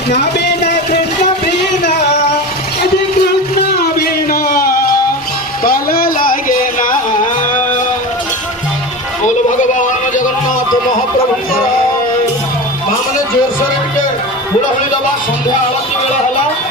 कृष्ण बिना अरे कृष्ण बिना भल लगे ना। बोलो भगवान जगन्नाथ महाप्रभु मैंने जोर से हुड़ाहुड़ी दबा संध्या आरती बेला है। महाप्रभु